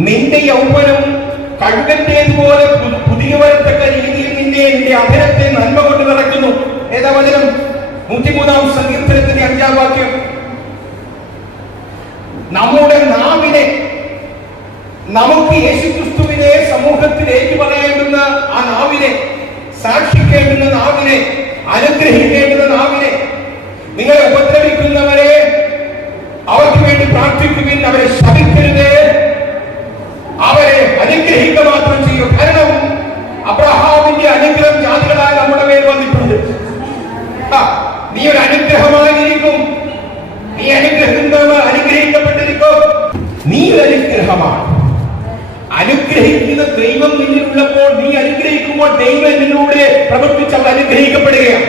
നിന്റെ യൗവനം കഴുകന്റേതുപോലെ പുതിയ വരത്തക്ക രീതിയിൽ നിന്നെ നിന്റെ അധരത്തെ നന്മ കൊണ്ട് നടക്കുന്നു. ഏതാ വചനം? നൂറ്റിമൂന്നാം സങ്കീർത്തനത്തിന്റെ അഞ്ചാം വാക്യം. നമ്മുടെ നാവിനെ നമുക്ക് യേശുക്രിസ്തുവിനെ സമൂഹത്തിൽ ഏറ്റുപറയേണ്ടുന്ന ആ നാവിനെ സാക്ഷിക്കേണ്ടുന്ന നാവിനെ അനുഗ്രഹിക്കുക മാത്രം ചെയ്യും. കാരണം അബ്രഹാമിന്റെ അനുഗ്രഹം ജാതികളായ നമ്മുടെ മേൽ വന്നിട്ടുണ്ട്. നീ ഒരു അനുഗ്രഹമായിരിക്കും. നീ അനുഗ്രഹിക്കുന്ന അനുഗ്രഹിക്കപ്പെട്ടിരിക്കും. നീ ഒരു അനുഗ്രഹമാണ്. അനുഗ്രഹിക്കുന്ന ദൈവം നിന്നിലുള്ളപ്പോൾ നീ അനുഗ്രഹിക്കുമ്പോൾ ദൈവം നിന്നിലൂടെ പ്രവർത്തിച്ച് അവൾ അനുഗ്രഹിക്കപ്പെടുകയാണ്.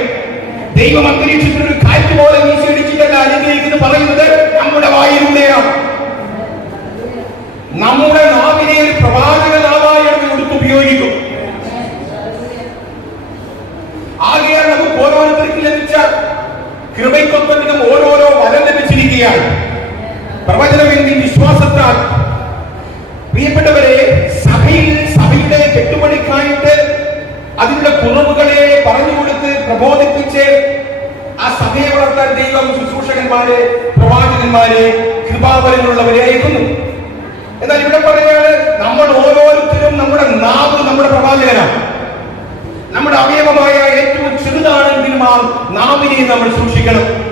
ദൈവം അന്തരീക്ഷത്തിൽ കാറ്റ് പോലെ വീശിയടിച്ചിട്ടല്ല അനുഗ്രഹിക്കുന്നു പറയുന്നത് നമ്മുടെ വായിലൂടെയാണ് നമ്മുടെ നാവിനെ ഒരു പ്രവാചക ആകെയാണ് നമുക്ക് ഓരോരുത്തർക്ക് ലഭിച്ച കൃപയ്ക്കൊത്തതിനും ഓരോരോ വരം ലഭിച്ചിരിക്കുകയാണ്. പ്രവചനമെങ്കിൽ വിശ്വാസത്താൽ പ്രിയപ്പെട്ടവരെ സഭയിൽ സഭയുടെ കെട്ടുപണിക്കായിട്ട് അതിന്റെ കുറവുകളെ പറഞ്ഞു കൊടുത്ത് പ്രബോധിപ്പിച്ച് ആ സഭയെ വളർത്താൻ ദൈവം ശുശ്രൂഷകന്മാരെ പ്രവാചകന്മാരെ കൃപാവരങ്ങളുള്ളവരെ അയക്കുന്നു എന്നാൽ ഇവിടെ പറയുകയാണ് നമ്മൾ ഓരോരുത്തരും നമ്മുടെ നാവ് നമ്മുടെ പ്രവാചകനാണ് നാവിനെ നമ്മൾ സൂക്ഷിക്കണം.